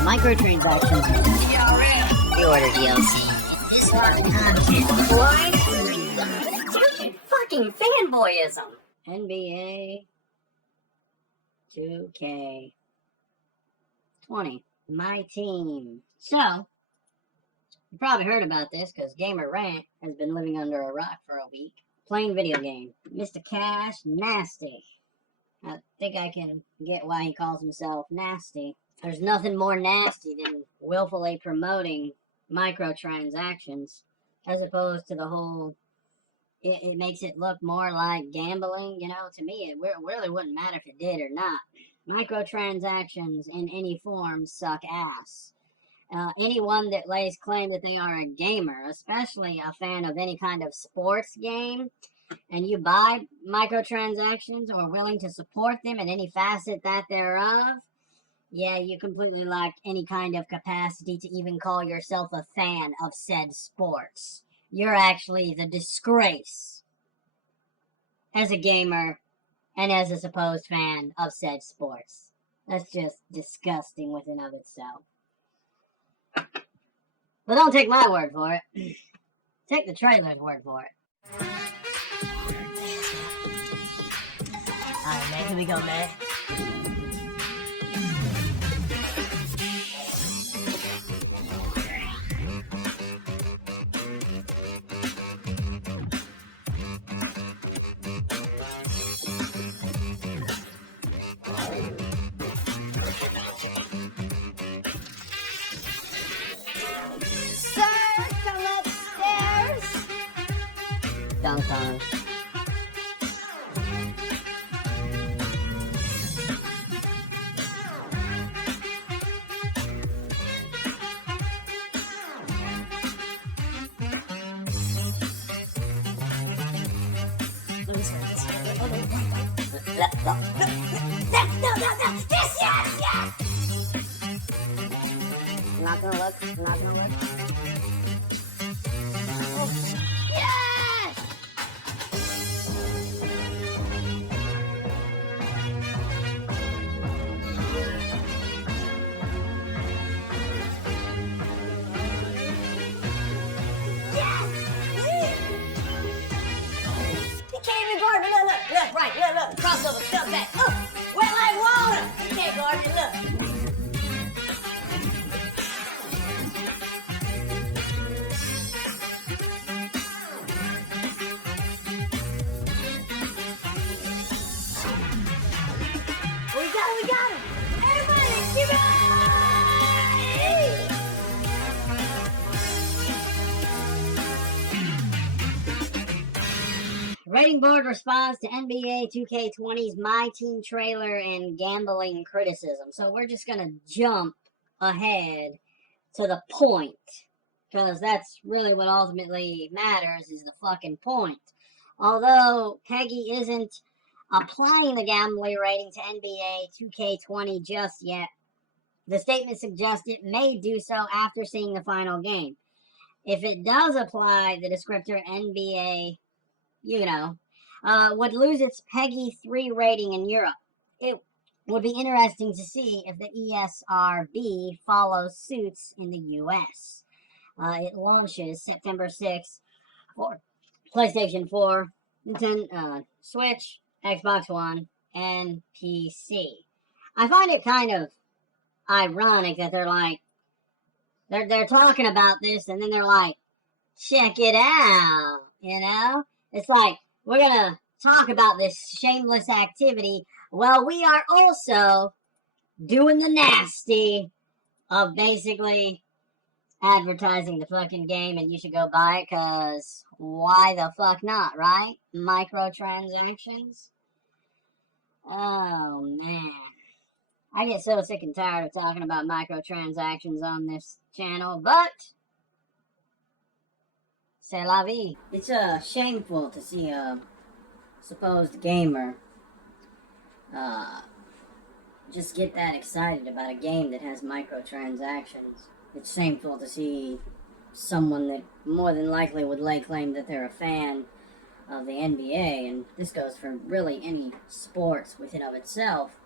Microtransactions. Pre-order DLC. This part of content. What? Fucking fanboyism. NBA 2K 20. MyTEAM. So, you probably heard about this because gamer Rant has been living under a rock for a week. Playing video game. Mr. Cash Nasty. I think I can get why he calls himself nasty. There's nothing more nasty than willfully promoting microtransactions as opposed to the whole, it makes it look more like gambling. You know, to me, it really wouldn't matter if it did or not. Microtransactions in any form suck ass. Anyone that lays claim that they are a gamer, especially a fan of any kind of sports game, and you buy microtransactions or are willing to support them in any facet that thereof, yeah, you completely lack any kind of capacity to even call yourself a fan of said sports. You're actually the disgrace as a gamer and as a supposed fan of said sports. That's just disgusting within of itself. But don't take my word for it. Take the trailer's word for it. Alright, man, here we go, man. Sir, come upstairs. Downtown. No. Yes. Not gonna look. Oh, yes! He can't even guard me. Look, left, right, look, crossover, step back. Wet like water. He can't guard me, look. We got him. Everybody, give it! Rating board response to NBA 2K20's MyTEAM trailer and gambling criticism. So we're just going to jump ahead to the point, because that's really what ultimately matters, is the fucking point. Although Peggy isn't applying the gambling rating to NBA 2K20 just yet, the statement suggests it may do so after seeing the final game. If it does apply the descriptor NBA, would lose its Peggy 3 rating in Europe. It would be interesting to see if the ESRB follows suits in the US. It launches September 6th for PlayStation 4, Nintendo Switch, Xbox One, and PC. I find it kind of ironic that they're talking about this and then they're like, check it out, It's like, we're gonna talk about this shameless activity while we are also doing the nasty of basically advertising the fucking game, and you should go buy it, because why the fuck not, right? Microtransactions? Oh, man. I get so sick and tired of talking about microtransactions on this channel, but c'est la vie. It's shameful to see a supposed gamer just get that excited about a game that has microtransactions. It's shameful to see someone that more than likely would lay claim that they're a fan of the NBA, and this goes for really any sports within of itself,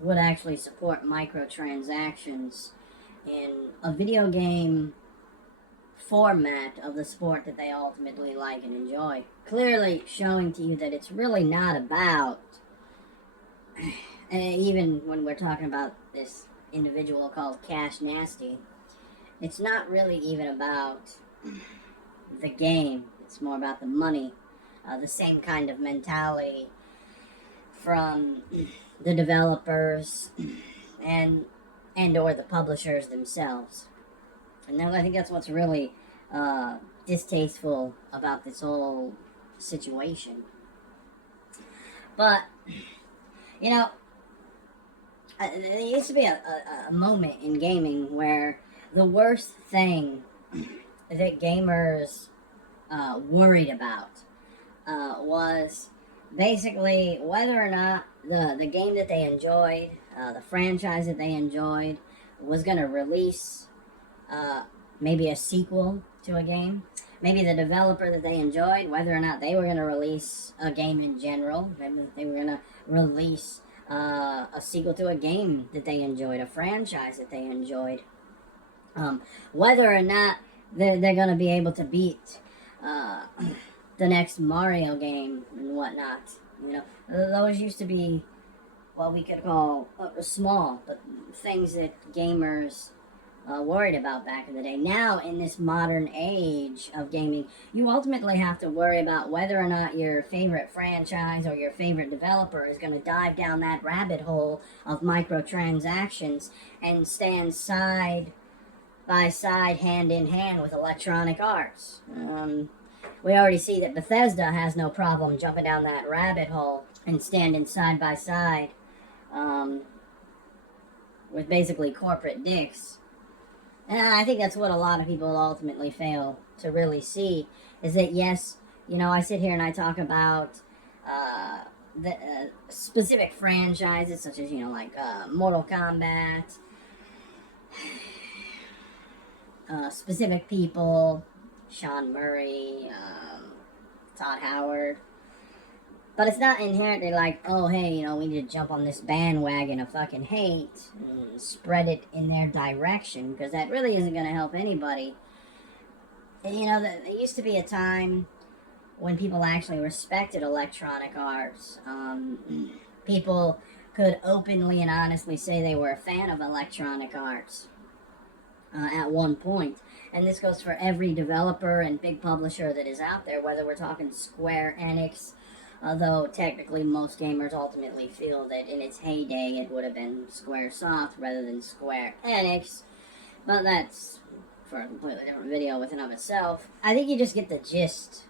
would actually support microtransactions in a video game format of the sport that they ultimately like and enjoy. Clearly showing to you that it's really not about, even when we're talking about this individual called Cash Nasty, it's not really even about the game. It's more about the money. The same kind of mentality from the developers and or the publishers themselves. And I think that's what's really distasteful about this whole situation. But, you know, there used to be a moment in gaming where the worst thing that gamers worried about was basically whether or not the game that they enjoyed, the franchise that they enjoyed, was going to release maybe a sequel to a game. Maybe the developer that they enjoyed, whether or not they were going to release a game in general. Maybe they were going to release a sequel to a game that they enjoyed, a franchise that they enjoyed. Whether or not they're going to be able to beat the next Mario game and whatnot. You know, those used to be what we could call small, but things that gamers worried about back in the day. Now, in this modern age of gaming, you ultimately have to worry about whether or not your favorite franchise or your favorite developer is going to dive down that rabbit hole of microtransactions and stand side by side, hand in hand with Electronic Arts. We already see that Bethesda has no problem jumping down that rabbit hole and standing side by side with basically corporate dicks. And I think that's what a lot of people ultimately fail to really see, is that, yes, you know, I sit here and I talk about the specific franchises, such as, you know, like Mortal Kombat, specific people, Sean Murray, Todd Howard. But it's not inherently like, oh, hey, you know, we need to jump on this bandwagon of fucking hate and spread it in their direction, because that really isn't going to help anybody. And, you know, there used to be a time when people actually respected Electronic Arts. People could openly and honestly say they were a fan of Electronic Arts at one point. And this goes for every developer and big publisher that is out there, whether we're talking Square Enix, although technically most gamers ultimately feel that in its heyday it would have been Squaresoft rather than Square Enix. But that's for a completely different video within of itself. I think you just get the gist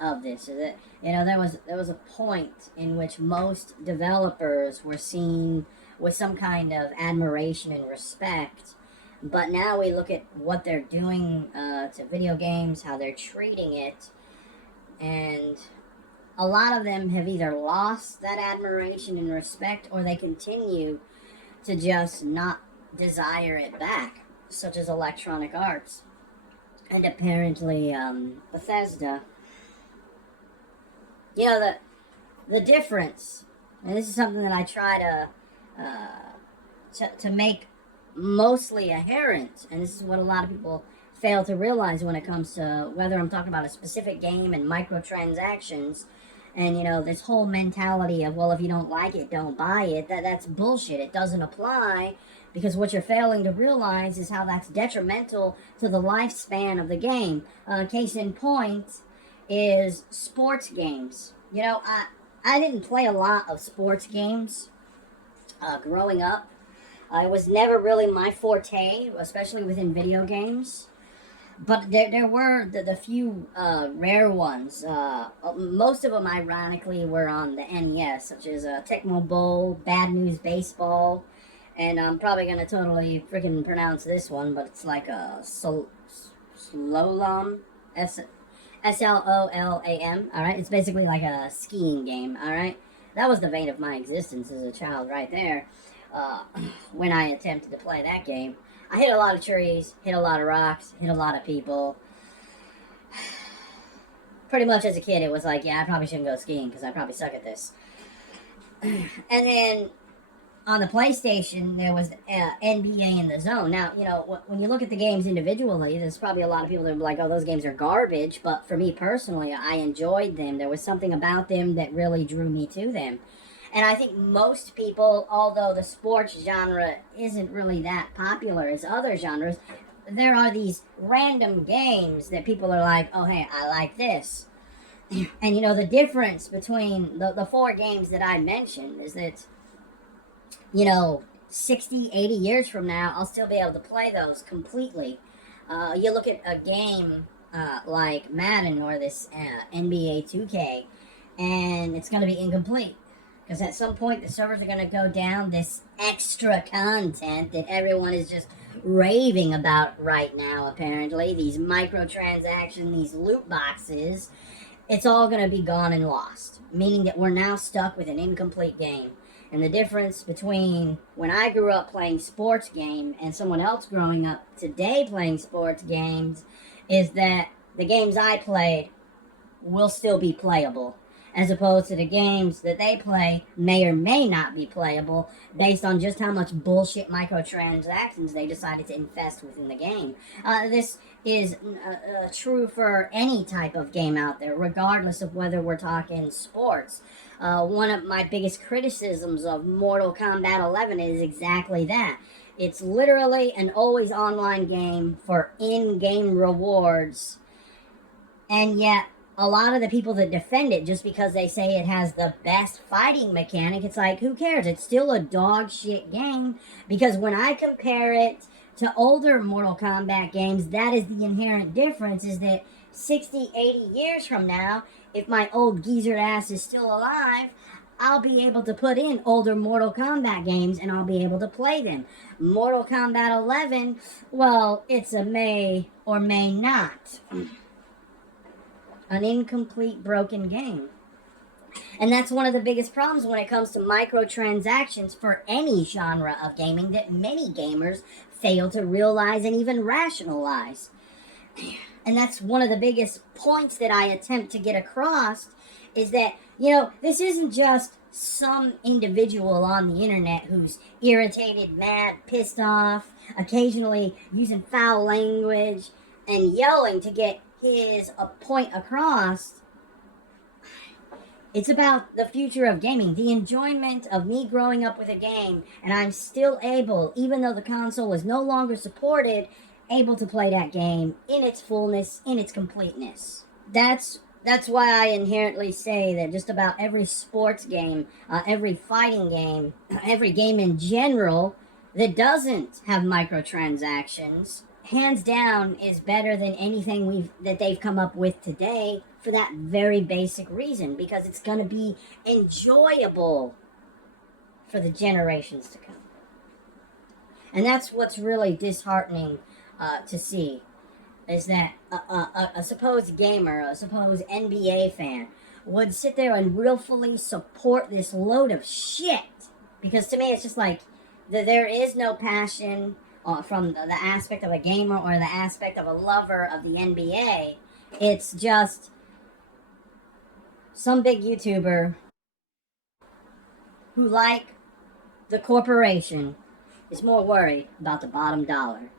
of this. Is that, you know, there was a point in which most developers were seen with some kind of admiration and respect. But now we look at what they're doing to video games, how they're treating it, and a lot of them have either lost that admiration and respect, or they continue to just not desire it back, such as Electronic Arts. And apparently, Bethesda. You know, the difference, and this is something that I try to make mostly inherent, and this is what a lot of people fail to realize when it comes to whether I'm talking about a specific game and microtransactions, and, you know, this whole mentality of, well, if you don't like it, don't buy it. That's bullshit. It doesn't apply, because what you're failing to realize is how that's detrimental to the lifespan of the game. Case in point is sports games. You know, I didn't play a lot of sports games growing up. It was never really my forte, especially within video games. But there were the few rare ones. Most of them, ironically, were on the NES, such as Tecmo Bowl, Bad News Baseball, and I'm probably going to totally freaking pronounce this one, but it's like a Slalom, S-L-O-L-A-M, alright? It's basically like a skiing game, alright? That was the vein of my existence as a child right there. When I attempted to play that game, I hit a lot of trees, hit a lot of rocks, hit a lot of people. Pretty much as a kid, it was like, yeah, I probably shouldn't go skiing because I probably suck at this. And then on the PlayStation, there was NBA in the Zone. Now, you know, when you look at the games individually, there's probably a lot of people that are like, oh, those games are garbage. But for me personally, I enjoyed them. There was something about them that really drew me to them. And I think most people, although the sports genre isn't really that popular as other genres, there are these random games that people are like, oh, hey, I like this. And, you know, the difference between the four games that I mentioned is that, you know, 60, 80 years from now, I'll still be able to play those completely. You look at a game like Madden or this NBA 2K, and it's going to be incomplete. Because at some point, the servers are going to go down. This extra content that everyone is just raving about right now, apparently. These microtransactions, these loot boxes. It's all going to be gone and lost. Meaning that we're now stuck with an incomplete game. And the difference between when I grew up playing sports game and someone else growing up today playing sports games is that the games I played will still be playable, as opposed to the games that they play may or may not be playable based on just how much bullshit microtransactions they decided to infest within the game. This is true for any type of game out there, regardless of whether we're talking sports. One of my biggest criticisms of Mortal Kombat 11 is exactly that. It's literally an always online game for in-game rewards, and yet a lot of the people that defend it just because they say it has the best fighting mechanic, it's like, who cares? It's still a dog shit game, because when I compare it to older Mortal Kombat games, that is the inherent difference, is that 60, 80 years from now, if my old geezer ass is still alive, I'll be able to put in older Mortal Kombat games and I'll be able to play them. Mortal Kombat 11, well, it's a may or may not. An incomplete, broken game. And that's one of the biggest problems when it comes to microtransactions for any genre of gaming that many gamers fail to realize and even rationalize. And that's one of the biggest points that I attempt to get across, is that, you know, this isn't just some individual on the internet who's irritated, mad, pissed off, occasionally using foul language and yelling to get his point across. It's about the future of gaming, the enjoyment of me growing up with a game, and I'm still able, even though the console is no longer supported, able to play that game in its fullness, in its completeness. That's why I inherently say that just about every sports game, every fighting game, every game in general that doesn't have microtransactions, hands down, is better than anything that they've come up with today, for that very basic reason, because it's going to be enjoyable for the generations to come. And that's what's really disheartening to see, is that a supposed gamer, a supposed NBA fan, would sit there and willfully support this load of shit. Because to me, it's just like, there is no passion from the aspect of a gamer or the aspect of a lover of the NBA. It's just some big YouTuber who, like the corporation, is more worried about the bottom dollar.